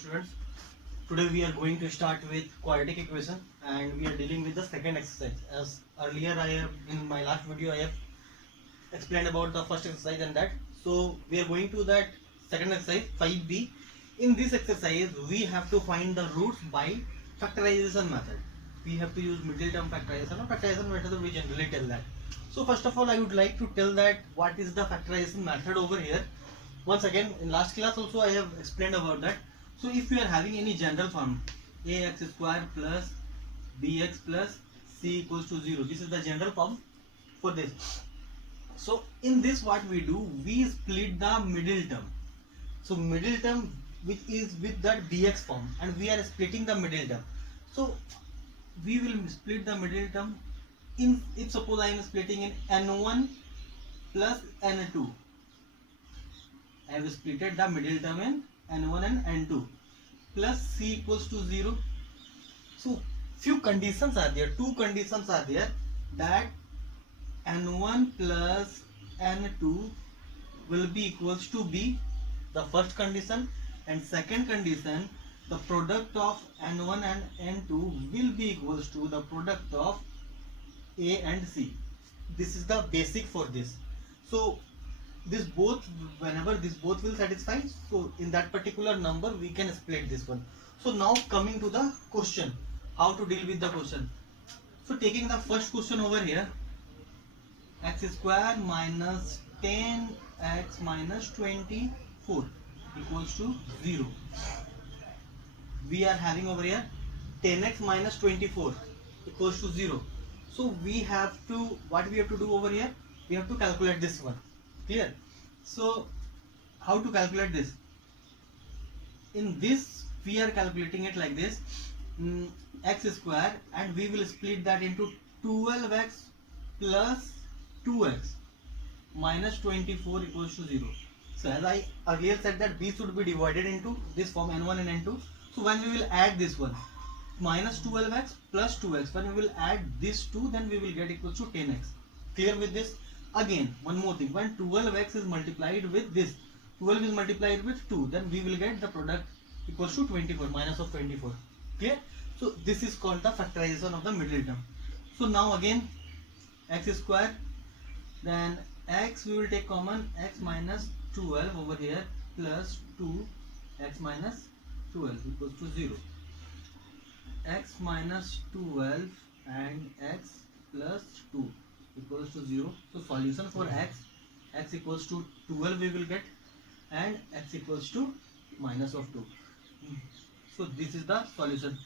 Students, today we are going to start with quadratic equation and we are dealing with the second exercise. As earlier I have in my last video I have explained about the first exercise and that. So we are going to that second exercise 5b. In this exercise we have to find the roots by factorization method. We have to use middle term factorization or factorization method, we generally tell that. So first of all I would like to tell that what is the factorization method over here. Once again, in last class also I have explained about that. So if we are having any general form, ax square plus bx plus c equals to 0, this is the general form for this. So in this what we do, we split the middle term. So middle term which is with that bx form and we are splitting the middle term. So we will split the middle term in, if suppose I am splitting in n1 plus n2. I have splitted the middle term in n1 and n2 plus c equals to 0. So few conditions are there, two conditions are there, that n1 plus n2 will be equals to b, the first condition, and second condition, the product of n1 and n2 will be equals to the product of a and c. This is the basic for this. So this both, whenever this both will satisfy, so in that particular number we can split this one. So now coming to the question, how to deal with the question. So taking the first question over here, x square minus 10x minus 24 equals to 0. We are having over here 10x minus 24 equals to 0. So we have to, what we have to do over here, we have to calculate this one. Clear? So how to calculate this? In this we are calculating it like this, x square, and we will split that into 12x plus 2x minus 24 equals to 0. So as I earlier said that b should be divided into this form n1 and n2. So when we will add this one, minus 12x plus 2x, when we will add this 2, then we will get equals to 10x. Clear with this? Again, one more thing, when 12x is multiplied with this, 12 is multiplied with 2, then we will get the product equals to 24, minus of 24. Clear? So this is called the factorization of the middle term. So now again, x square, then x we will take common, x minus 12 over here plus 2 x minus 12 equals to 0. X minus 12 and x plus 2 equals to 0. So solution for x equals to 12 we will get, and x equals to minus of 2. So this is the solution.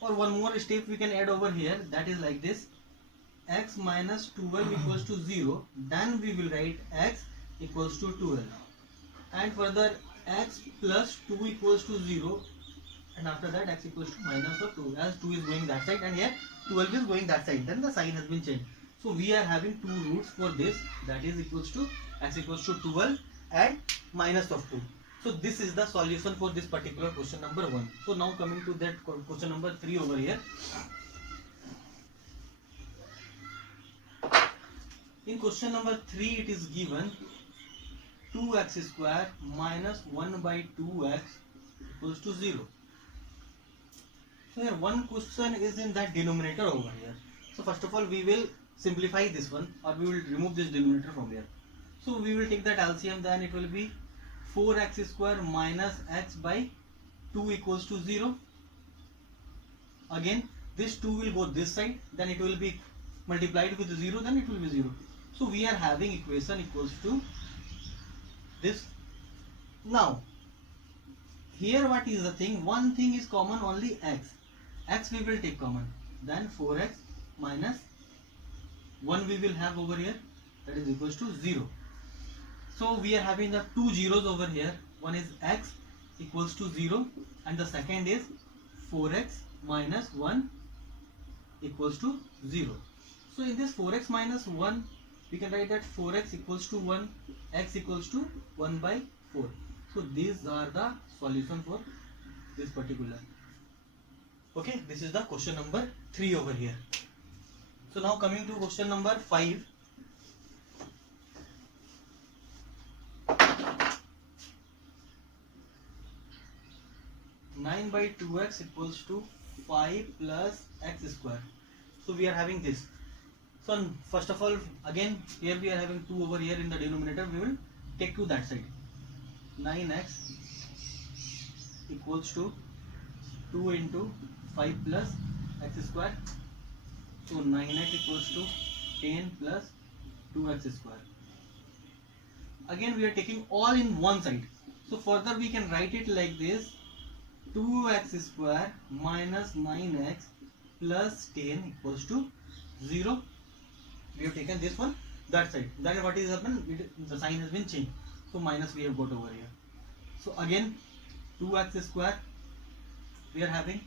Or one more step we can add over here, that is like this, x minus 12 equals to 0, then we will write x equals to 12, and further x plus 2 equals to 0, and after that x equals to minus of 2, as 2 is going that side and here 12 is going that side, then the sign has been changed. So we are having two roots for this, that is equals to x equals to 12 and minus of 2. So this is the solution for this particular question number 1. So now coming to that question number 3 over here. In question number 3 it is given 2x square minus 1 by 2x equals to 0. So here one question is in that denominator over here. So first of all we will simplify this one, or we will remove this denominator from here. So we will take that LCM, then it will be 4x square minus x by 2 equals to 0. Again this 2 will go this side, then it will be multiplied with 0, then it will be 0. So we are having equation equals to this. Now here what is the thing, one thing is common, only x we will take common, then 4x minus 1 we will have over here, that is equals to 0. So we are having the two zeros over here, one is x equals to 0 and the second is 4x minus 1 equals to 0. So in this 4x minus 1 we can write that 4x equals to 1, x equals to 1 by 4. So these are the solution for this particular. Okay, this is the question number 3 over here. So now coming to question number 5. 9 by 2x equals to 5 plus x square. So we are having this. So first of all, again here we are having 2 over here in the denominator. We will take to that side. 9x equals to 2 into 5 plus x square. So 9x equals to 10 plus 2x square. Again we are taking all in one side. So further we can write it like this: 2x square minus 9x plus 10 equals to 0. We have taken this one that side. Then what is happened? The sign has been changed. So minus we have got over here. So again 2x square we are having,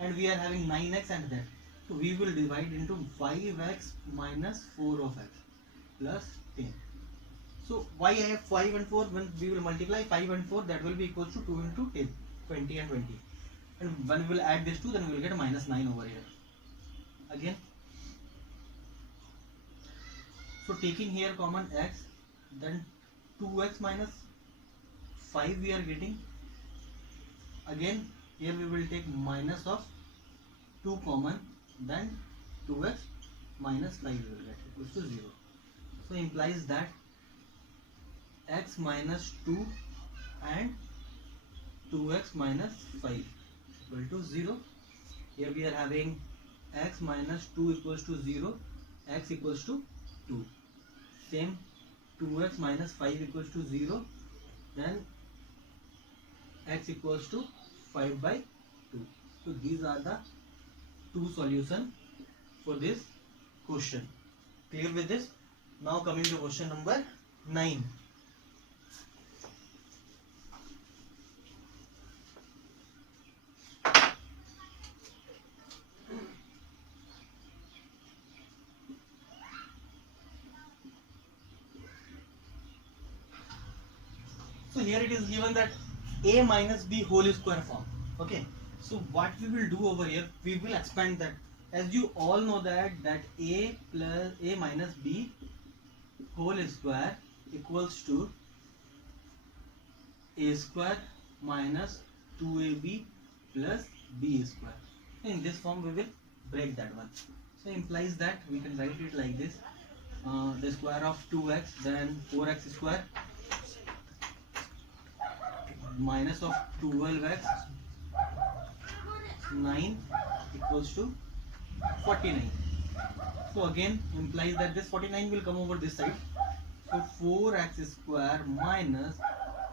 and we are having 9x and that. So we will divide into 5x minus 4 of x plus 10. So why I have 5 and 4? When we will multiply 5 and 4, that will be equals to 2 into 10, 20 and 20. And when we will add this 2, then we will get minus 9 over here. Again, so taking here common x, then 2x minus 5 we are getting. Again here we will take minus of 2 common, then 2x minus 5 we will get equals to 0. So implies that x minus 2 and 2x minus 5 equal to 0. Here we are having x minus 2 equals to 0, x equals to 2. Same, 2x minus 5 equals to 0, then x equals to 5 by 2. So these are the two solutions for this question. Clear with this? Now coming to question number 9. So here it is given that a minus b whole square form. Okay. So what we will do over here, we will expand that. As you all know that a plus a minus b whole square equals to a square minus 2ab plus b square. In this form we will break that one. So implies that we can write it like this: the square of 2x, then 4x square minus of 12x 9 equals to 49. So again implies that this 49 will come over this side. So 4x square minus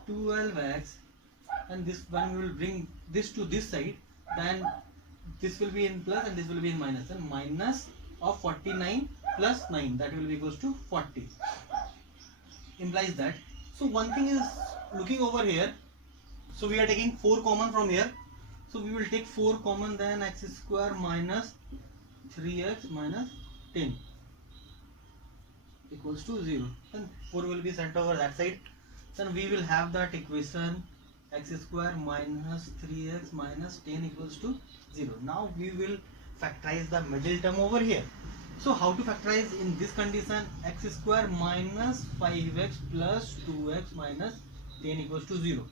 12x, and this one we will bring this to this side, then this will be in plus and this will be in minus, and minus of 49 plus 9, that will be equals to 40. Implies that. So one thing is looking over here. So we are taking 4 common from here. So we will take 4 common, then x square minus 3x minus 10 equals to 0. Then 4 will be sent over that side. Then we will have that equation x square minus 3x minus 10 equals to 0. Now we will factorize the middle term over here. So how to factorize in this condition? X square minus 5x plus 2x minus 10 equals to 0.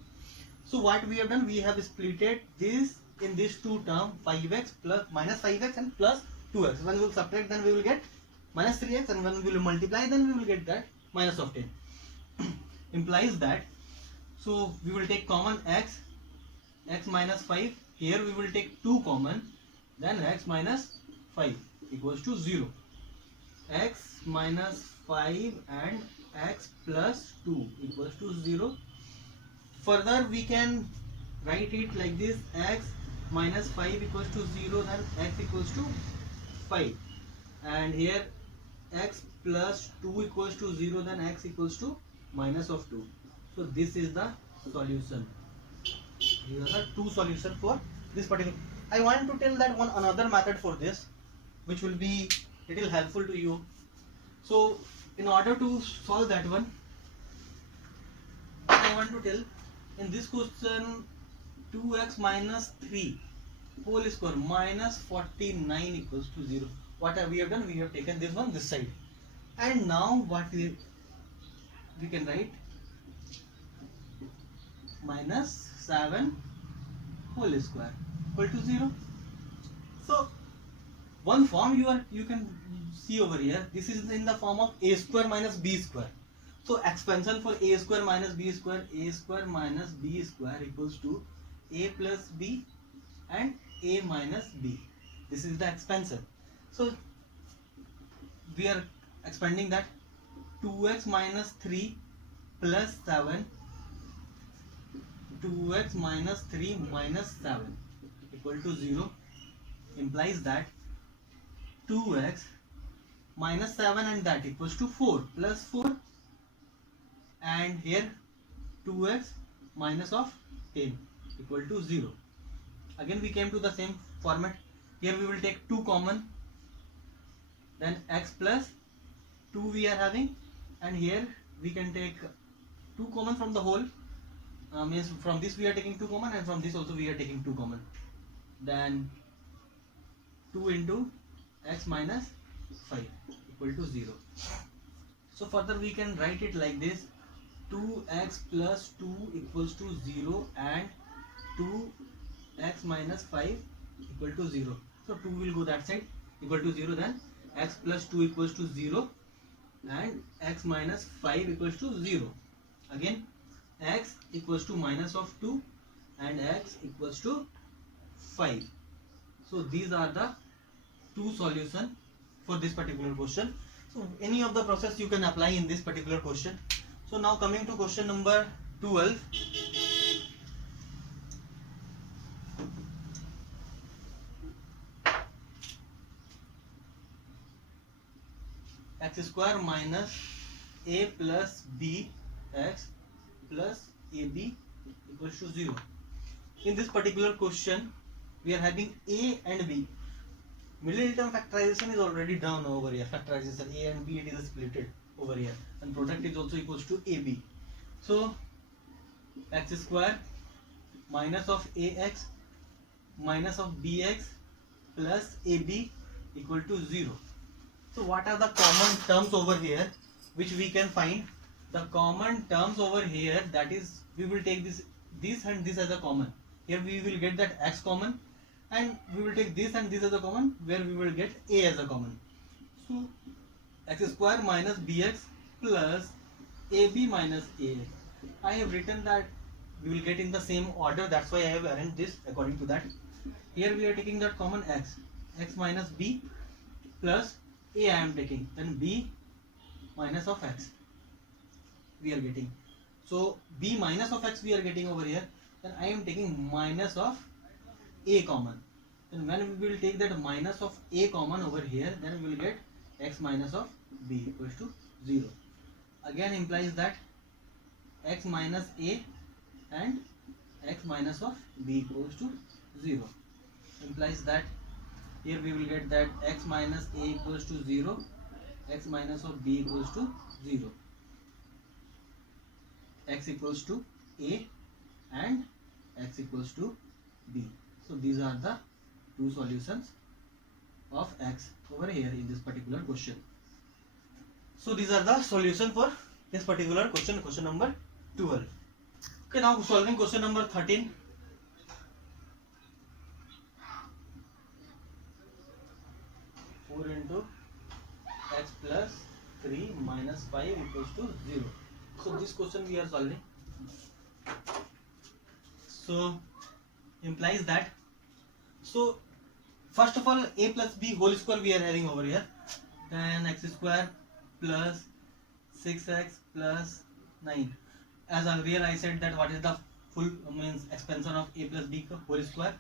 So what we have done, we have splitted this in these two terms, 5x plus minus 5x and plus 2x. When we will subtract, then we will get minus 3x, and when we will multiply, then we will get that minus of 10. Implies that. So we will take common x minus 5. Here we will take 2 common, then x minus 5 equals to 0. X minus 5 and x plus 2 equals to 0. Further we can write it like this: x minus 5 equals to 0, then x equals to 5, and here x plus 2 equals to 0, then x equals to minus of 2. So this is the solution. These are the two solutions for this particular. I want to tell that one another method for this, which will be little helpful to you. So in order to solve that one, I want to tell, in this question 2x minus 3 whole square minus 49 equals to 0. What have we have done? We have taken this one this side, and now what we can write minus 7 whole square equal to 0. So one form you can see over here, this is in the form of a square minus b square. So expansion for a square minus b square equals to a plus b and a minus b. This is the expansion. So we are expanding that 2x minus 3 plus 7, 2x minus 3 minus 7 equal to 0, implies that 2x minus 7 and that equals to 4 plus 4, and here 2x minus of 10 equal to 0. Again we came to the same format. Here we will take 2 common, then x plus 2 we are having, and here we can take 2 common from the whole, means from this we are taking 2 common, and from this also we are taking 2 common, then 2 into x minus 5 equal to 0. So further we can write it like this: 2x plus 2 equals to 0 and 2x minus 5 equal to 0. So 2 will go that side, equal to 0, then x plus 2 equals to 0 and x minus 5 equals to 0. Again x equals to minus of 2 and x equals to 5. So these are the two solutions for this particular question. So any of the process you can apply in this particular question. So now coming to question number 12. X square minus a plus b x plus ab equals to 0. In this particular question we are having a and b. Middle term factorization is already done over here. Factorization a and b, it is splitted over here, and product is also equals to ab. So x square minus of ax minus of bx plus ab equal to 0. So what are the common terms over here which we can find? The common terms over here, that is, we will take this and this as a common. Here we will get that x common, and we will take this and this as a common, where we will get a as a common. So x square minus bx plus ab minus a. I have written that we will get in the same order, that's why I have arranged this according to that. Here we are taking that common x minus b plus a I am taking, then b minus of x we are getting. So b minus of x we are getting over here, then I am taking minus of a common. Then when we will take that minus of a common over here, then we will get x minus of b equals to 0. Again implies that x minus a and x minus of b equals to 0. Implies that here we will get that x minus a equals to 0, x minus of b equals to 0, x equals to a and x equals to b. So these are the two solutions of x over here in this particular question. So these are the solution for this particular question, question number 12. Okay, now solving question number 13. Into x plus 3 minus 5 equals to 0. So this question we are solving. So implies that, so first of all a plus b whole square we are having over here, then x square plus 6x plus 9. As earlier I said that what is the full means expansion of a plus b whole square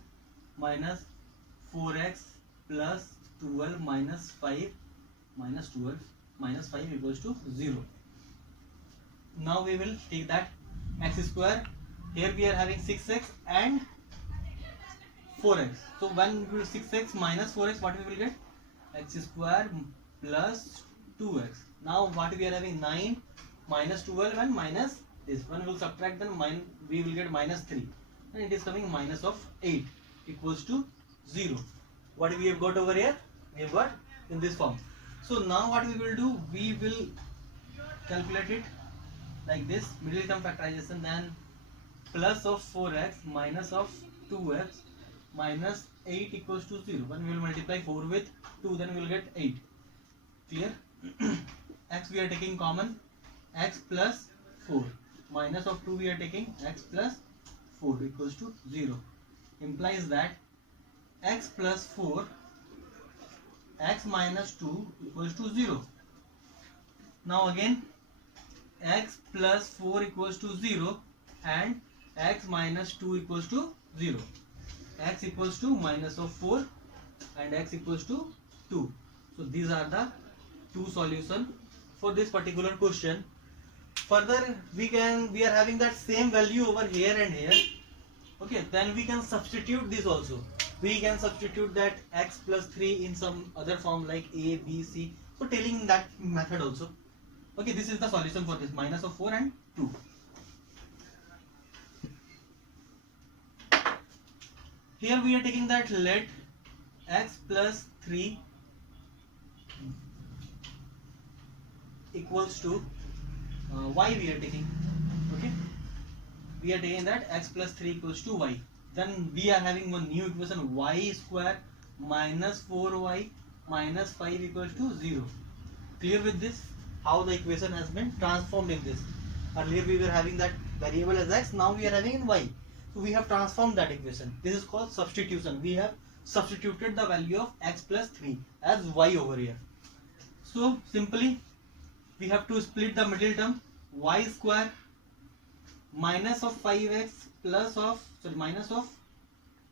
minus 4x plus 12 minus 5 minus 12 minus 5 equals to 0. Now we will take that x square, here we are having 6x and 4x. So when we will 6x minus 4x, what we will get? X square plus 2x. Now what we are having, 9 minus 12 and minus this. When we will subtract, then we will get minus 3, and it is coming minus of 8 equals to 0. What we have got over here? We have got in this form. So now what we will do, we will calculate it like this, middle term factorization, then plus of 4x minus of 2x minus 8 equals to 0. When we will multiply 4 with 2, then we will get 8. Clear? X we are taking common, x plus 4 minus of 2 we are taking x plus 4 equals to 0. Implies that x plus 4, x minus 2 equals to 0. Now again x plus 4 equals to 0 and x minus 2 equals to 0. X equals to minus of 4 and x equals to 2. So these are the two solutions for this particular question. Further we are having that same value over here and here. Okay, then we can substitute this also. We can substitute that x plus 3 in some other form like a, b, c. So telling that method also. Okay, this is the solution for this, minus of 4 and 2. Here we are taking that let x plus 3 equals to y we are taking. Okay, we are taking that x plus 3 equals to y. Then we are having one new equation, y square minus 4y minus 5 equals to 0. Clear with this? How the equation has been transformed in this. Earlier we were having that variable as x, now we are having in y. So we have transformed that equation. This is called substitution. We have substituted the value of x plus 3 as y over here. So simply we have to split the middle term, y square minus of 5x plus of minus of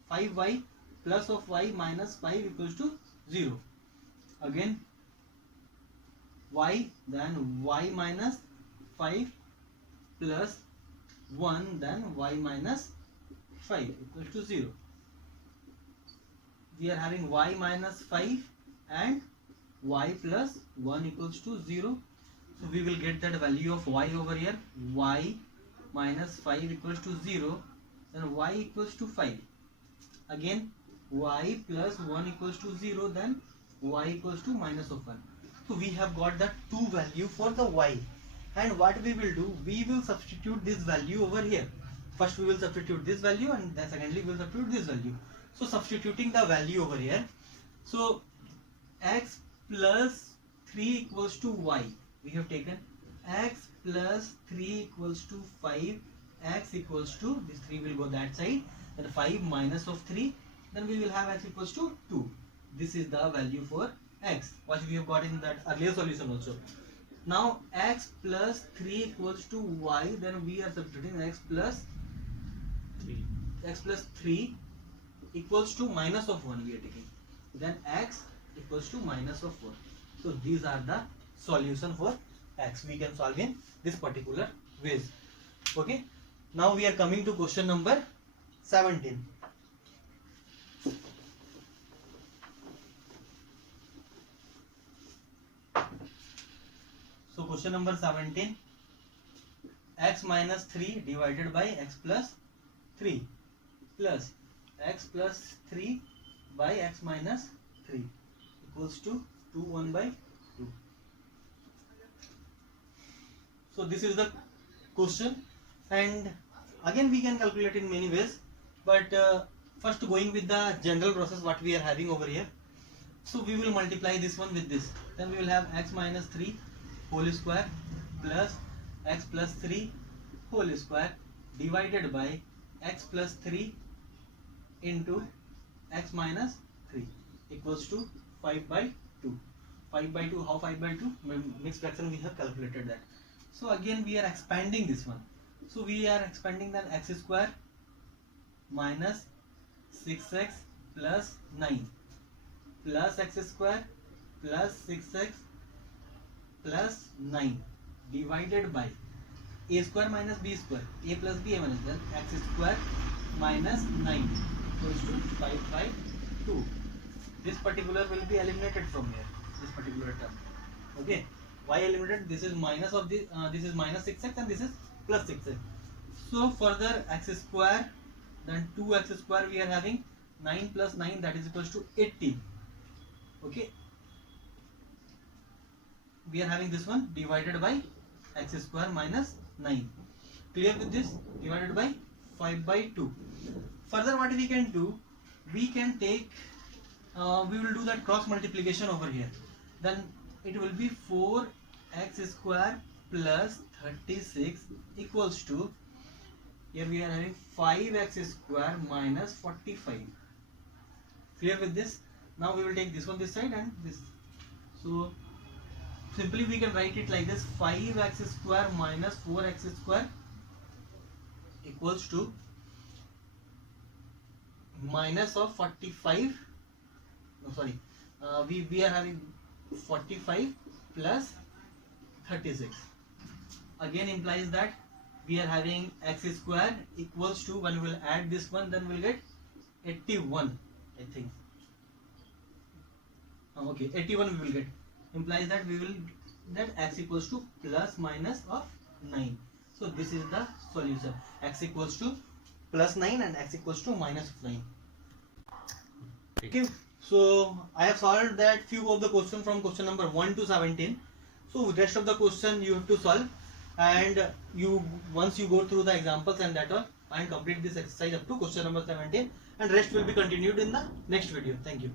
5y plus of y minus 5 equals to 0. Again y, then y minus 5 plus 1, then y minus 5 equals to 0. We are having y minus 5 and y plus 1 equals to 0. So we will get that value of y over here, y minus 5 equals to 0, then y equals to 5. Again y plus 1 equals to 0, then y equals to minus of 1. So we have got the two value for the y. And what we will do, we will substitute this value over here. First we will substitute this value and then secondly we will substitute this value. So substituting the value over here. So x plus 3 equals to y. We have taken x plus 3 equals to 5, x equals to, this 3 will go that side, then 5 minus of 3, then we will have x equals to 2. This is the value for x, what we have got in that earlier solution also. Now x plus 3 equals to y, then we are substituting x plus 3 equals to minus of 1 we are taking, then x equals to minus of 4. So these are the solution for x. We can solve in this particular ways. Okay, now we are coming to question number 17. So question number 17, x minus 3 divided by x plus 3 plus x plus 3 by x minus 3 equals to 2 1 by 2. So this is the question, and again we can calculate in many ways, but first going with the general process what we are having over here. So we will multiply this one with this, then we will have x minus 3 whole square plus x plus 3 whole square divided by x plus 3 into x minus 3 equals to 5 by 2. 5 by 2, how 5 by 2? Mixed fraction we have calculated that. So again we are expanding this one. So we are expanding then x square minus 6x plus 9 plus x square plus 6x plus 9 divided by a square minus b square, a plus b a minus, then x square minus 9 equals to 5 by 2. This particular will be eliminated from here, this particular term. Okay, why eliminated? This is minus of this, this is minus 6x and this is plus 6x. So further x square, then 2x square we are having, 9 plus 9 that is equals to 18. Okay, we are having this one divided by x square minus 9. Clear with this? Divided by 5 by 2. Further, what we can do, we can take, we will do that cross multiplication over here. Then it will be 4x square plus 36 equals to, here we are having 5x square minus 45. Clear with this? Now we will take this one this side and this. So simply we can write it like this: 5x square minus 4x square equals to minus of 45. No, sorry. We are having 45 plus 36. Again implies that we are having x square equals to, when we will add this one, then we'll get 81, I think. Okay, 81 we will get. Implies that we will, that x equals to plus minus of 9. So this is the solution. X equals to plus 9 and x equals to minus 9. Okay, so I have solved that few of the questions from question number 1 to 17. So rest of the question you have to solve, and you, once you go through the examples and that all, and complete this exercise up to question number 17, and rest will be continued in the next video. Thank you.